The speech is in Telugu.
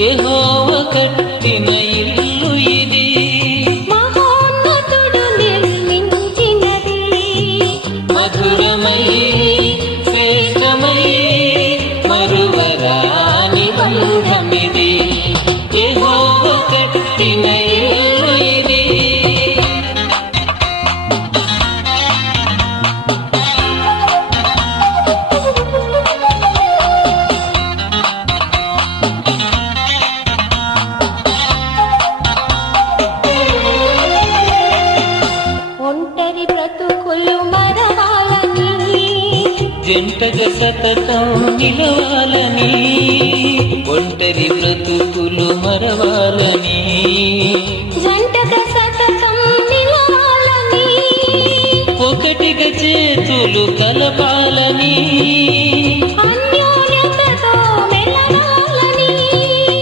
యెహోవా కట్టిన ఇల్లు ఇది, మహోన్నతుడు నిర్మించినది. మధురమై శ్రేష్టమై మరువరాని బంధమిది. యెహోవా కట్టిన ఇల్లు ఇది. ఒంటరి బ్రతుకులు మరవాలని, జంటగా సతతం నిలవాలని, ఒంటరి బ్రతుకులు మరవాలని, జంటగా సతతం నిలవాలని, ఒకటిగా చేతులు కలపాలని.